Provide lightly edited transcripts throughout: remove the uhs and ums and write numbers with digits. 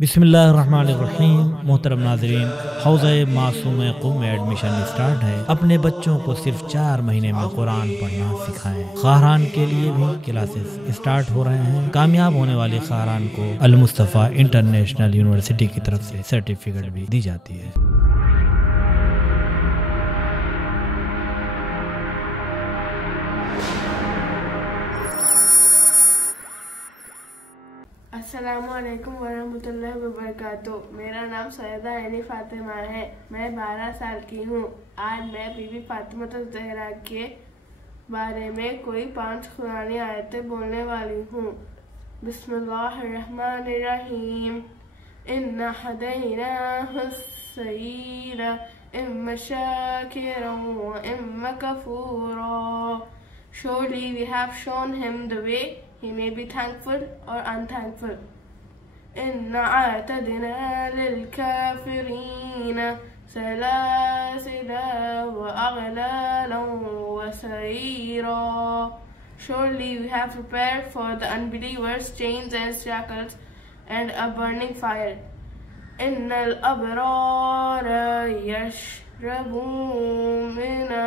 बिस्मिल्लाहिर्रहमानिर्रहीम। मोहतरम नाज़रीन, हौज़-ए मासूम क़ुम में एडमिशन स्टार्ट है। अपने बच्चों को सिर्फ 4 महीने में कुरान पढ़ना सिखाएं। ख़ारान के लिए भी क्लासेस स्टार्ट हो रहे हैं। कामयाब होने वाले ख़ारान को अल मुस्तफ़ा इंटरनेशनल यूनिवर्सिटी की तरफ से सर्टिफिकेट भी दी जाती है। अस्सलामुअलैकुम वरहमतुल्लाहि वबरकातुहू। मेरा नाम सैयदा ऐनी फ़ातिमा है। मैं 12 साल की हूँ। आज मैं बीबी फ़ातिमा ज़हरा के बारे में कोई 5 कुरानी आयतें बोलने वाली हूँ। बिस्मिल्लाहिर्रहमानिर्रहीम। इन्ना हदैनाहुस्सबील इम्मा शाकिरन व इम्मा कफूरा। Surely we have shown him the way. He may be thankful or unthankful. Inna a'tadna lil kafirina salasila wa aghlalan wa sa'ira. Surely we have prepared for the unbelievers chains and shackles and a burning fire. Innal abrara yashrabun mina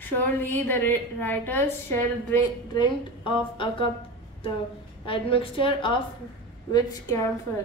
Surely the writers shall drink of a cup, the admixture of which camphor.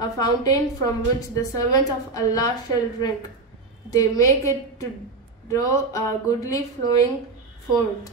A fountain from which the servants of Allah shall drink. They make it to draw a goodly flowing forth.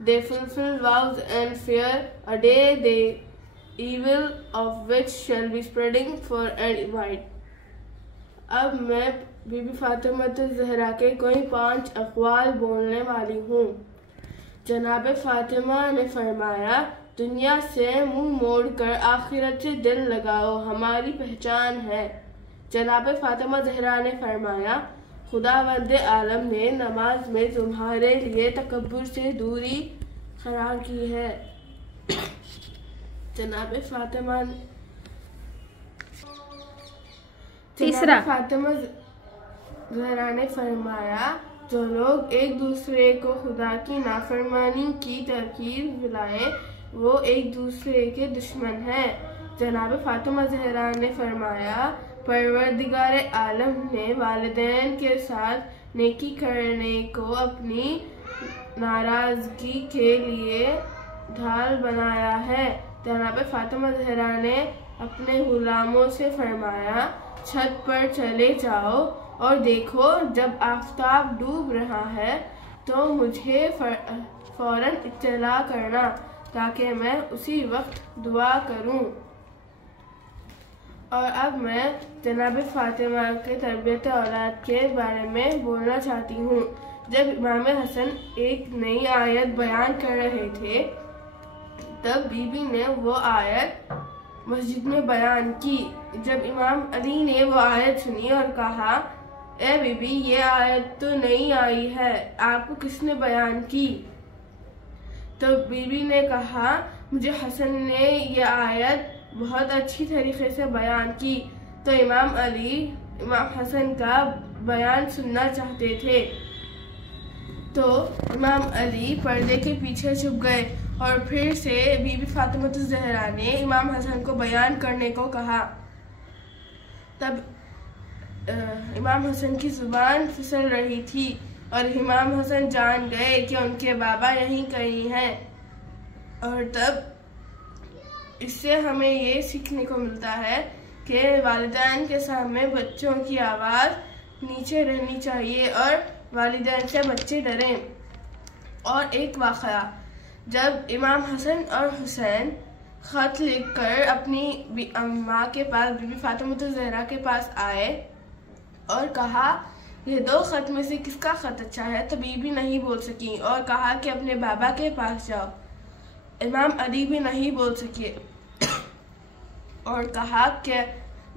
They fulfill vows and fear a day the evil of which shall be spreading for and wide. अब मैं बीबी फ़ातिमा ज़हरा के कोई 5 अक़वाल बोलने वाली हूँ। जनाब फ़ातिमा ने फरमाया, दुनिया से मुंह मोड़कर आखिरत से दिल लगाओ, हमारी पहचान है। जनाब फ़ातिमा ज़हरा ने फरमाया, खुदावंद आलम ने नमाज में तुम्हारे लिए तकब्बुर से दूरी क़रार की है। जनाब फ़ातिमा ज़हरा ने फरमाया, जो लोग एक दूसरे को खुदा की नाफरमानी की तरकीब दिलाएं, वो एक दूसरे के दुश्मन हैं। जनाब फ़ातिमा ज़हरा ने फरमाया, परवरदिगार आलम ने वालिदैन के साथ नेकी करने को अपनी नाराज़गी के लिए ढाल बनाया है। जनाब फ़ातिमा ज़हरा ने अपने गुलामों से फरमाया, छत पर चले जाओ और देखो, जब आफ़ताब डूब रहा है तो मुझे फ़ौरन इत्तला करना, ताकि मैं उसी वक्त दुआ करूं। और अब मैं जनाब फ़ातिमा के तरबियत औलाद के बारे में बोलना चाहती हूँ। जब इमाम हसन एक नई आयत बयान कर रहे थे, तब बीबी ने वो आयत मस्जिद में बयान की। जब इमाम अली ने वो आयत सुनी और कहा, ए बीबी, ये आयत तो नहीं आई है, आपको किसने बयान की? तो बीबी ने कहा, मुझे हसन ने ये आयत बहुत अच्छी तरीके से बयान की। तो इमाम अली इमाम हसन का बयान सुनना चाहते थे। तो इमाम अली पर्दे के पीछे छुप गए और फिर से बीबी फ़ातिमा ज़हरा ने इमाम हसन को बयान करने को कहा। तब इमाम हसन की ज़ुबान फिसल रही थी और इमाम हसन जान गए कि उनके बाबा यहीं कहीं हैं। और तब इससे हमें ये सीखने को मिलता है कि वालिदैन के सामने बच्चों की आवाज़ नीचे रहनी चाहिए और वालिदैन से बच्चे डरें। और एक वाक़या, जब इमाम हसन और हुसैन ख़त लिखकर अपनी माँ के पास, बीबी फ़ातिमा ज़हरा के पास आए और कहा, ये 2 ख़त में से किसका ख़त अच्छा है, तो बीबी नहीं बोल सकी और कहा कि अपने बाबा के पास जाओ। इमाम अली भी नहीं बोल सके और कहा कि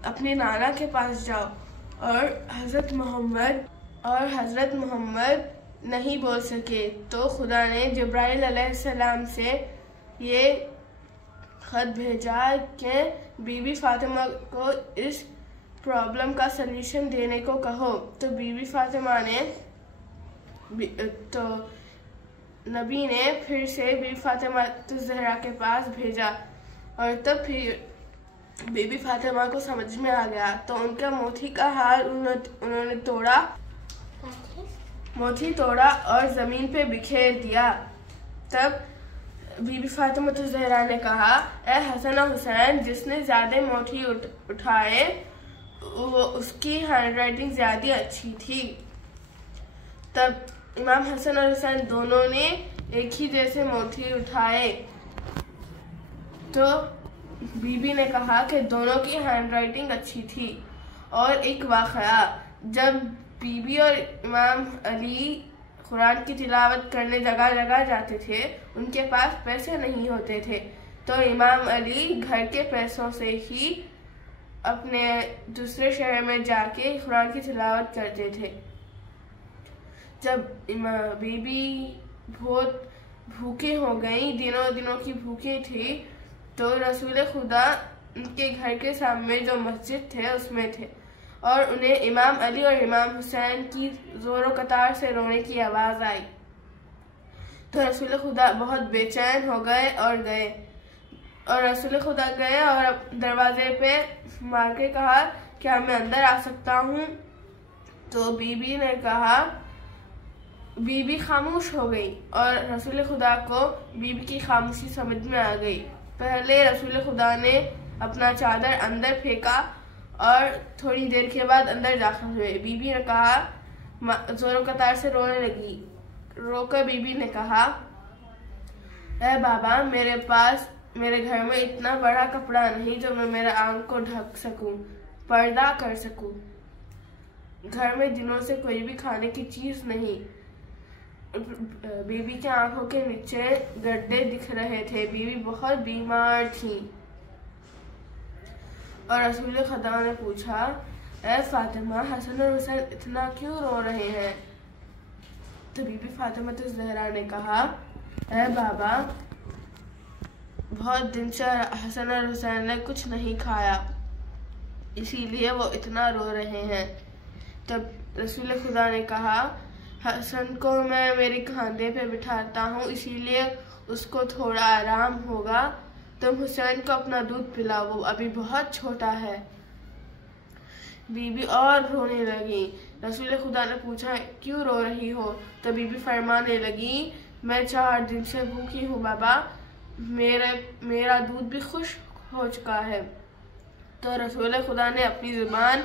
अपने नाना के पास जाओ। और हज़रत मोहम्मद नहीं बोल सके तो खुदा ने जिब्राइल अलैहिस्सलाम से ये ख़त भेजा कि बीबी फातिमा को इस प्रॉब्लम का सल्यूशन देने को कहो। तो बीबी फातिमा ने तो नबी ने फिर से बीबी फातिमा ज़हरा के पास भेजा और तब फिर बीबी फातिमा को समझ में आ गया। तो उनका मोती का हार उन्होंने मोती तोड़ा और ज़मीन पे बिखेर दिया। तब बीबी फातिमा ज़हरा ने कहा, ए हसन और हुसैन, जिसने ज़्यादा मोती उठाए वो उसकी हैंडराइटिंग ज़्यादा अच्छी थी। तब इमाम हसन और हुसैन दोनों ने एक ही जैसे मोती उठाए। तो बीबी ने कहा कि दोनों की हैंडराइटिंग अच्छी थी। और एक वाक़या, जब बीबी और इमाम अली कुरान की तिलावत करने जगह जगह जाते थे, उनके पास पैसे नहीं होते थे, तो इमाम अली घर के पैसों से ही अपने दूसरे शहर में जाके कुरान की तिलावत करते थे। जब बीबी बहुत भूखे हो गई, दिनों की भूखी थी, तो रसूल खुदा उनके घर के सामने जो मस्जिद थे उसमें थे और उन्हें इमाम अली और इमाम हुसैन की ज़ोरों कतार से रोने की आवाज़ आई। तो रसूल खुदा बहुत बेचैन हो गए और गए। और रसूल खुदा गए और दरवाजे पे मार के कहा, क्या मैं अंदर आ सकता हूँ? तो बीबी ने कहा, बीबी खामोश हो गई और रसूल खुदा को बीबी की खामोशी समझ में आ गई। पहले रसूल खुदा ने अपना चादर अंदर फेंका और थोड़ी देर के बाद अंदर दाखिल हुए। बीबी ने कहा, जोरों कतार से रोने लगी। रोकर बीबी ने कहा, ए बाबा, मेरे घर में इतना बड़ा कपड़ा नहीं जो मैं मेरे आंख को ढक सकूं, पर्दा कर सकूं। घर में दिनों से कोई भी खाने की चीज नहीं। बीबी के आंखों के नीचे गड्ढे दिख रहे थे। बीबी बहुत बीमार थी। और रसूल खुदा ने पूछा, ए फातिमा, हसन और हुसैन इतना क्यों रो रहे हैं? तो बीबी फातिमा ज़हरा ने कहा, ए बाबा, बहुत दिन से हसन और हुसैन ने कुछ नहीं खाया, इसीलिए वो इतना रो रहे हैं। तब रसूल खुदा ने कहा, हसन को मैं मेरे कंधे पे बिठाता हूँ, इसीलिए उसको थोड़ा आराम होगा। तुम हुसैन को अपना दूध पिलाओ, वो अभी बहुत छोटा है। बीबी और रोने लगी। रसूल खुदा ने पूछा, क्यों रो रही हो? तो बीबी फरमाने लगी, मैं 4 दिन से भूखी हूँ बाबा, मेरा दूध भी खुश्क हो चुका है। तो रसूल खुदा ने अपनी ज़ुबान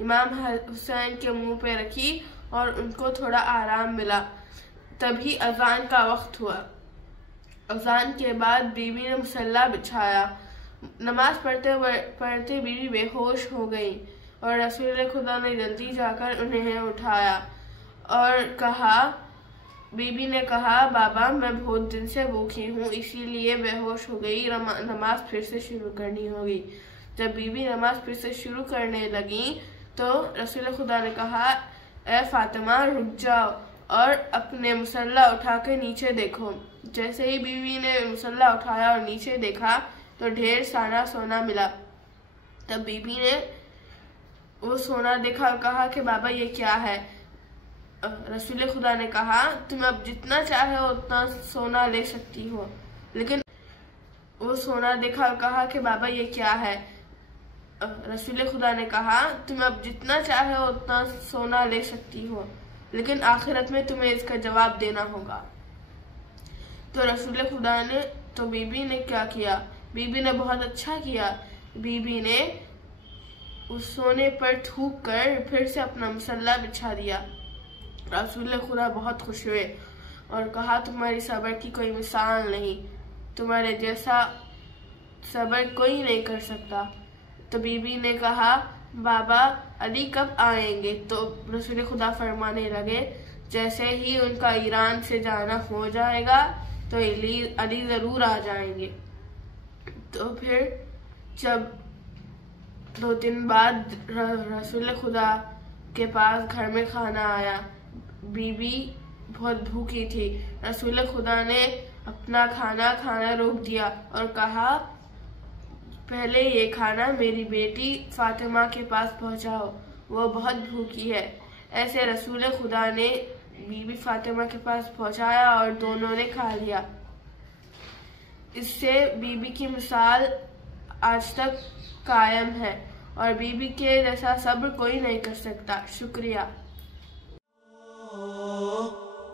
इमाम हुसैन के मुंह पे रखी और उनको थोड़ा आराम मिला। तभी अजान का वक्त हुआ। अजान के बाद बीबी ने मुसल्ला बिछाया। नमाज पढ़ते बीबी बेहोश हो गई और रसूल खुदा ने जल्दी जाकर उन्हें उठाया और कहा, बीबी ने कहा, बाबा, मैं बहुत दिन से भूखी हूँ, इसीलिए बेहोश हो गई, नमाज फिर से शुरू करनी होगी। जब बीबी नमाज फिर से शुरू करने लगी तो रसूल खुदा ने कहा, ए फातिमा, रुक जाओ और अपने मुसल्ला उठा के नीचे देखो। जैसे ही बीवी ने मुसल्ला उठाया और नीचे देखा तो ढेर सारा सोना मिला। तब बीबी ने वो सोना देखा और कहा कि बाबा, ये क्या है? रसूल खुदा ने कहा, तुम अब जितना चाहे उतना सोना ले सकती हो। लेकिन वो सोना देखा और कहा कि बाबा, ये क्या है? रसूल खुदा ने कहा, तुम अब जितना चाहे उतना सोना ले सकती हो, लेकिन आखिरत में तुम्हें इसका जवाब देना होगा। तो रसूल खुदा ने तो बीबी ने क्या किया? बीबी ने बहुत अच्छा किया। बीबी ने उस सोने पर थूक कर फिर से अपना मुसल्ला बिछा दिया। रसूल खुदा बहुत खुश हुए और कहा, तुम्हारी सब्र की कोई मिसाल नहीं, तुम्हारे जैसा सब्र कोई नहीं कर सकता। तो बीबी ने कहा, बाबा, अली कब आएंगे? तो रसूल खुदा फरमाने लगे, जैसे ही उनका ईरान से जाना हो जाएगा तो अली ज़रूर आ जाएंगे। तो फिर जब 2 दिन बाद रसूल खुदा के पास घर में खाना आया। बीबी बहुत भूखी थी। रसूल खुदा ने अपना खाना रोक दिया और कहा, पहले ये खाना मेरी बेटी फातिमा के पास पहुंचाओ, वो बहुत भूखी है। ऐसे रसूल खुदा ने बीबी फातिमा के पास पहुंचाया और दोनों ने खा लिया। इससे बीबी की मिसाल आज तक कायम है और बीबी के जैसा सब्र कोई नहीं कर सकता। शुक्रिया।